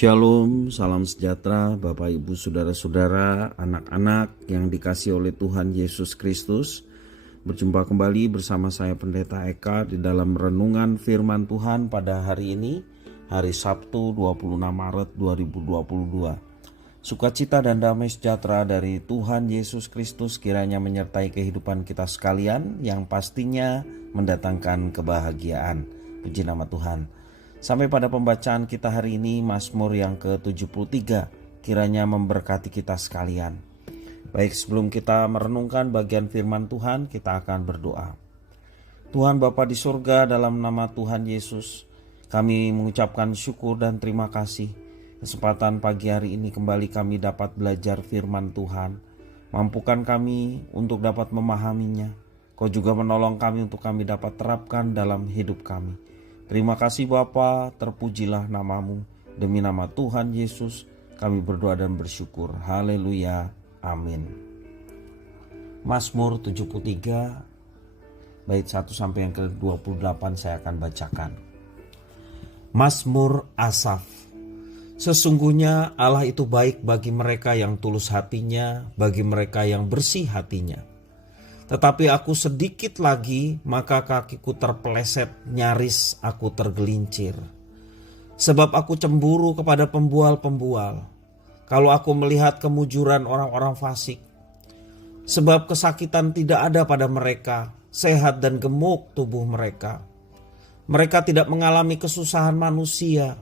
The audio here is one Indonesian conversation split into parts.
Shalom, salam sejahtera Bapak Ibu Saudara-saudara, anak-anak yang dikasihi oleh Tuhan Yesus Kristus. Berjumpa kembali bersama saya Pendeta Eka di dalam renungan firman Tuhan pada hari ini, hari Sabtu 26 Maret 2022. Sukacita dan damai sejahtera dari Tuhan Yesus Kristus kiranya menyertai kehidupan kita sekalian yang pastinya mendatangkan kebahagiaan. Puji nama Tuhan. Sampai pada pembacaan kita hari ini, Mazmur yang ke-73 kiranya memberkati kita sekalian. Baik, sebelum kita merenungkan bagian firman Tuhan, kita akan berdoa. Tuhan Bapa di surga, dalam nama Tuhan Yesus, kami mengucapkan syukur dan terima kasih. Kesempatan pagi hari ini kembali kami dapat belajar firman Tuhan. Mampukan kami untuk dapat memahaminya. Kau juga menolong kami untuk kami dapat terapkan dalam hidup kami. Terima kasih Bapa, terpujilah namamu. Demi nama Tuhan Yesus kami berdoa dan bersyukur. Haleluya, amin. Mazmur 73 bait 1 sampai yang ke-28 saya akan bacakan. Mazmur Asaf. Sesungguhnya Allah itu baik bagi mereka yang tulus hatinya, bagi mereka yang bersih hatinya. Tetapi aku sedikit lagi, maka kakiku terpeleset, nyaris aku tergelincir. Sebab aku cemburu kepada pembual-pembual, kalau aku melihat kemujuran orang-orang fasik. Sebab kesakitan tidak ada pada mereka, sehat dan gemuk tubuh mereka. Mereka tidak mengalami kesusahan manusia,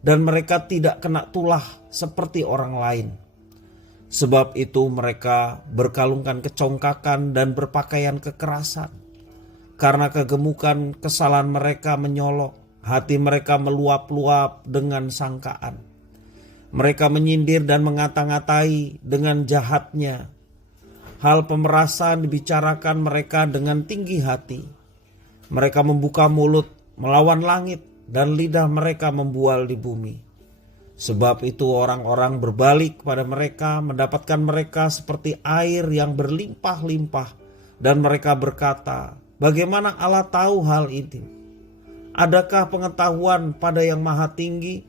dan mereka tidak kena tulah seperti orang lain. Sebab itu mereka berkalungkan kecongkakan dan berpakaian kekerasan. Karena kegemukan kesalahan mereka menyolok, hati mereka meluap-luap dengan sangkaan. Mereka menyindir dan mengata-ngatai dengan jahatnya. Hal pemerasan dibicarakan mereka dengan tinggi hati. Mereka membuka mulut melawan langit dan lidah mereka membual di bumi. Sebab itu orang-orang berbalik kepada mereka, mendapatkan mereka seperti air yang berlimpah-limpah. Dan mereka berkata, bagaimana Allah tahu hal ini? Adakah pengetahuan pada yang maha tinggi?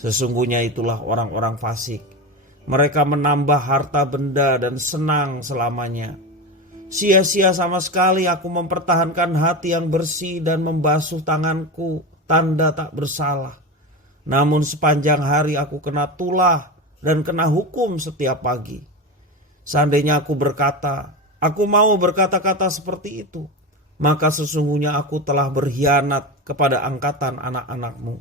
Sesungguhnya itulah orang-orang fasik. Mereka menambah harta benda dan senang selamanya. Sia-sia sama sekali aku mempertahankan hati yang bersih dan membasuh tanganku, tanda tak bersalah. Namun sepanjang hari aku kena tulah dan kena hukum setiap pagi. Seandainya aku berkata, aku mau berkata-kata seperti itu, maka sesungguhnya aku telah berkhianat kepada angkatan anak-anakmu.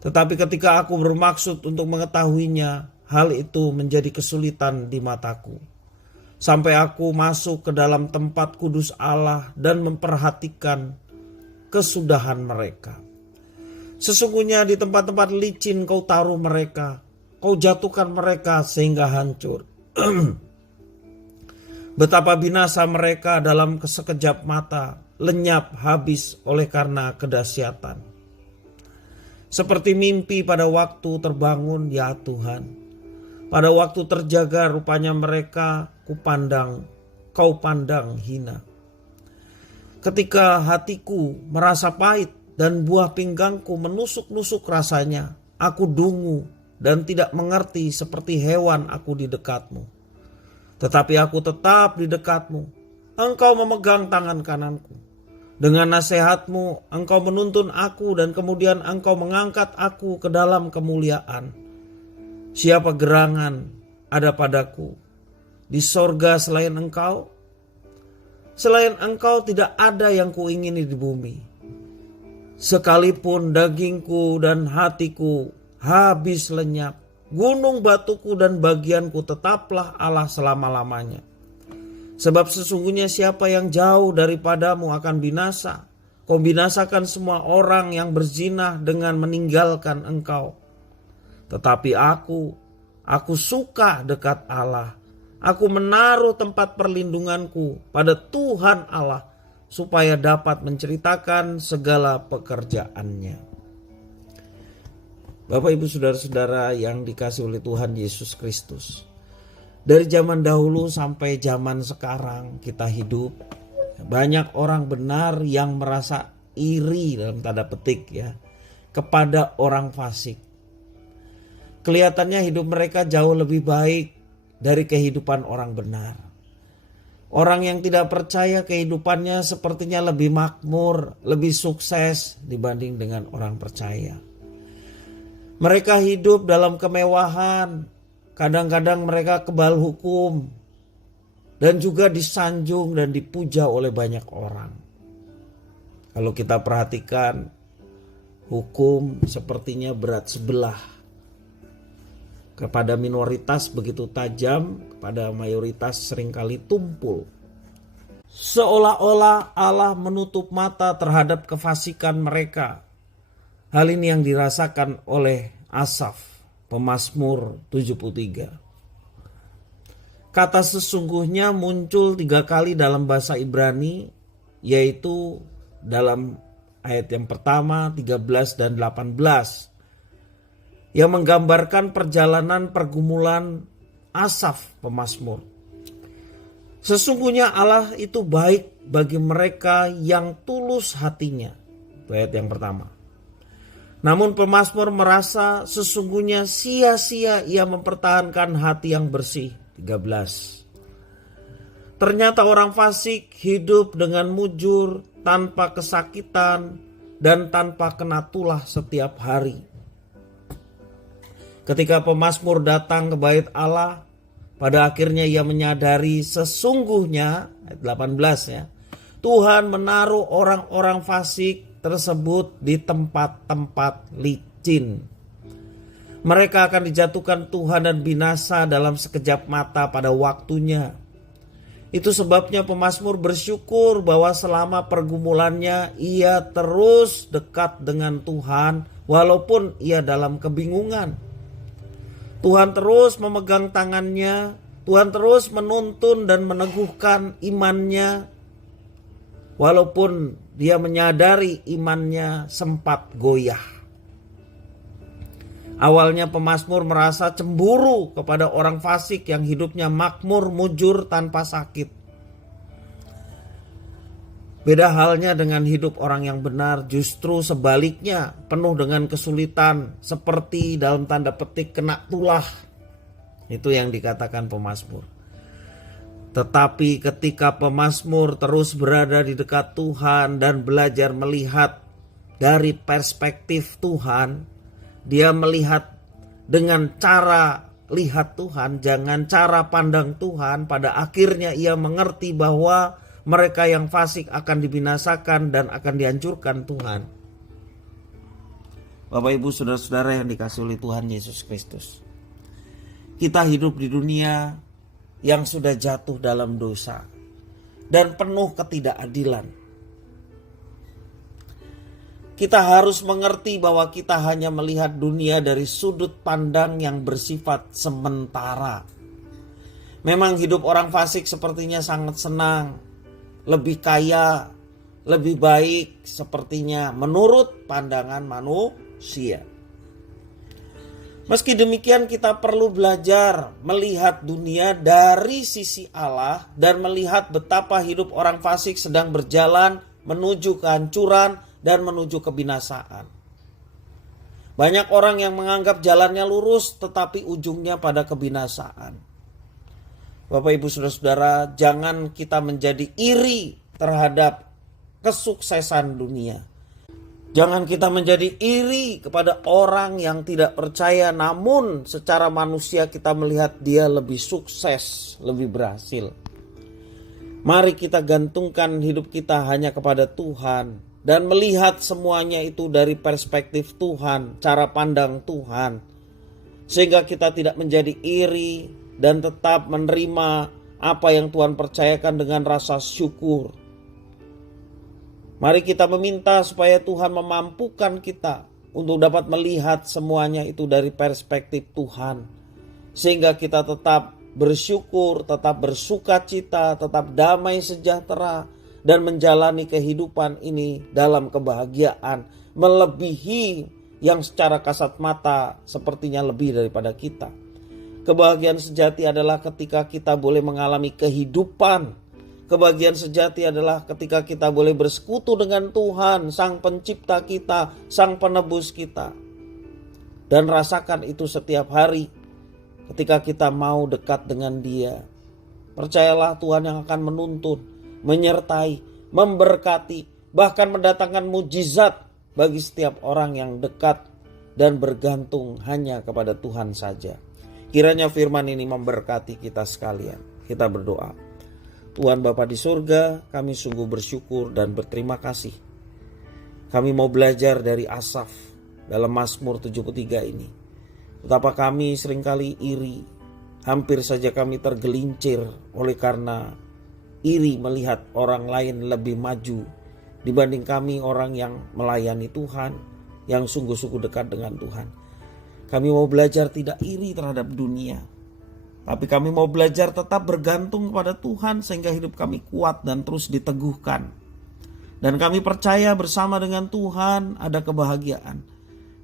Tetapi ketika aku bermaksud untuk mengetahuinya, hal itu menjadi kesulitan di mataku. Sampai aku masuk ke dalam tempat kudus Allah dan memperhatikan kesudahan mereka. Sesungguhnya di tempat-tempat licin kau taruh mereka, kau jatuhkan mereka sehingga hancur. Betapa binasa mereka dalam sekejap mata, lenyap habis oleh karena kedahsyatan. Seperti mimpi pada waktu terbangun ya Tuhan. Pada waktu terjaga rupanya mereka kau pandang hina. Ketika hatiku merasa pahit, dan buah pinggangku menusuk-nusuk rasanya. Aku dungu dan tidak mengerti seperti hewan aku di dekatmu. Tetapi aku tetap di dekatmu. Engkau memegang tangan kananku. Dengan nasihatmu engkau menuntun aku dan kemudian engkau mengangkat aku ke dalam kemuliaan. Siapa gerangan ada padaku di sorga selain engkau? Selain engkau tidak ada yang kuingini di bumi. Sekalipun dagingku dan hatiku habis lenyap, gunung batuku dan bagianku tetaplah Allah selama-lamanya. Sebab sesungguhnya siapa yang jauh daripadamu akan binasa. Kau binasakan semua orang yang berzina dengan meninggalkan engkau. Tetapi aku suka dekat Allah. Aku menaruh tempat perlindunganku pada Tuhan Allah, supaya dapat menceritakan segala pekerjaannya. Bapak Ibu Saudara-saudara yang dikasihi oleh Tuhan Yesus Kristus. Dari zaman dahulu sampai zaman sekarang kita hidup, banyak orang benar yang merasa iri dalam tanda petik ya kepada orang fasik. Kelihatannya hidup mereka jauh lebih baik dari kehidupan orang benar. Orang yang tidak percaya kehidupannya sepertinya lebih makmur, lebih sukses dibanding dengan orang percaya. Mereka hidup dalam kemewahan, kadang-kadang mereka kebal hukum, dan juga disanjung dan dipuja oleh banyak orang. Kalau kita perhatikan, hukum sepertinya berat sebelah. Kepada minoritas begitu tajam, kepada mayoritas seringkali tumpul. Seolah-olah Allah menutup mata terhadap kefasikan mereka. Hal ini yang dirasakan oleh Asaf, pemazmur 73. Kata sesungguhnya muncul 3 kali dalam bahasa Ibrani, yaitu dalam ayat yang pertama, 13 dan 18. Yang menggambarkan perjalanan pergumulan Asaf pemazmur. Sesungguhnya Allah itu baik bagi mereka yang tulus hatinya. Itu ayat yang pertama. Namun pemazmur merasa sesungguhnya sia-sia ia mempertahankan hati yang bersih. 13. Ternyata orang fasik hidup dengan mujur, tanpa kesakitan, dan tanpa kena tulah setiap hari. Ketika pemazmur datang ke bait Allah, pada akhirnya ia menyadari sesungguhnya, ayat 18 ya, Tuhan menaruh orang-orang fasik tersebut di tempat-tempat licin. Mereka akan dijatuhkan Tuhan dan binasa dalam sekejap mata pada waktunya. Itu sebabnya pemazmur bersyukur bahwa selama pergumulannya ia terus dekat dengan Tuhan walaupun ia dalam kebingungan. Tuhan terus memegang tangannya, Tuhan terus menuntun dan meneguhkan imannya walaupun dia menyadari imannya sempat goyah. Awalnya pemazmur merasa cemburu kepada orang fasik yang hidupnya makmur mujur tanpa sakit. Beda halnya dengan hidup orang yang benar, justru sebaliknya penuh dengan kesulitan seperti dalam tanda petik kena tulah. Itu yang dikatakan pemazmur. Tetapi ketika pemazmur terus berada di dekat Tuhan dan belajar melihat dari perspektif Tuhan, dia melihat dengan cara lihat Tuhan, jangan cara pandang Tuhan. Pada akhirnya ia mengerti bahwa mereka yang fasik akan dibinasakan dan akan dihancurkan Tuhan. Bapak Ibu saudara-saudara yang dikasihi oleh Tuhan Yesus Kristus. Kita hidup di dunia yang sudah jatuh dalam dosa dan penuh ketidakadilan. Kita harus mengerti bahwa kita hanya melihat dunia dari sudut pandang yang bersifat sementara. Memang hidup orang fasik sepertinya sangat senang, lebih kaya, lebih baik sepertinya menurut pandangan manusia. Meski demikian kita perlu belajar melihat dunia dari sisi Allah dan melihat betapa hidup orang fasik sedang berjalan menuju kehancuran dan menuju kebinasaan. Banyak orang yang menganggap jalannya lurus tetapi ujungnya pada kebinasaan. Bapak Ibu saudara-saudara, jangan kita menjadi iri terhadap kesuksesan dunia. Jangan kita menjadi iri kepada orang yang tidak percaya, namun secara manusia kita melihat dia lebih sukses, lebih berhasil. Mari kita gantungkan hidup kita hanya kepada Tuhan dan melihat semuanya itu dari perspektif Tuhan, cara pandang Tuhan. Sehingga kita tidak menjadi iri dan tetap menerima apa yang Tuhan percayakan dengan rasa syukur. Mari kita meminta supaya Tuhan memampukan kita untuk dapat melihat semuanya itu dari perspektif Tuhan. Sehingga kita tetap bersyukur, tetap bersukacita, tetap damai sejahtera dan menjalani kehidupan ini dalam kebahagiaan melebihi yang secara kasat mata sepertinya lebih daripada kita. Kebahagiaan sejati adalah ketika kita boleh mengalami kehidupan. Kebahagiaan sejati adalah ketika kita boleh bersekutu dengan Tuhan, Sang Pencipta kita, Sang Penebus kita. Dan rasakan itu setiap hari ketika kita mau dekat dengan Dia. Percayalah Tuhan yang akan menuntun, menyertai, memberkati, bahkan mendatangkan mujizat bagi setiap orang yang dekat dan bergantung hanya kepada Tuhan saja. Kiranya firman ini memberkati kita sekalian. Kita berdoa. Tuhan Bapa di surga, kami sungguh bersyukur dan berterima kasih. Kami mau belajar dari Asaf dalam Mazmur 73 ini. Betapa kami seringkali iri, hampir saja kami tergelincir oleh karena iri melihat orang lain lebih maju dibanding kami, orang yang melayani Tuhan, yang sungguh-sungguh dekat dengan Tuhan. Kami mau belajar tidak iri terhadap dunia, tapi kami mau belajar tetap bergantung kepada Tuhan sehingga hidup kami kuat dan terus diteguhkan. Dan kami percaya bersama dengan Tuhan ada kebahagiaan.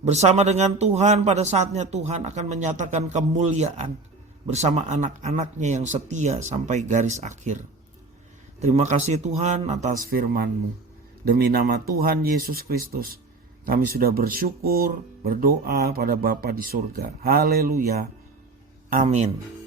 Bersama dengan Tuhan pada saatnya Tuhan akan menyatakan kemuliaan bersama anak-anaknya yang setia sampai garis akhir. Terima kasih Tuhan atas firman-Mu. Demi nama Tuhan Yesus Kristus, kami sudah bersyukur, berdoa pada Bapa di surga. Haleluya. Amin.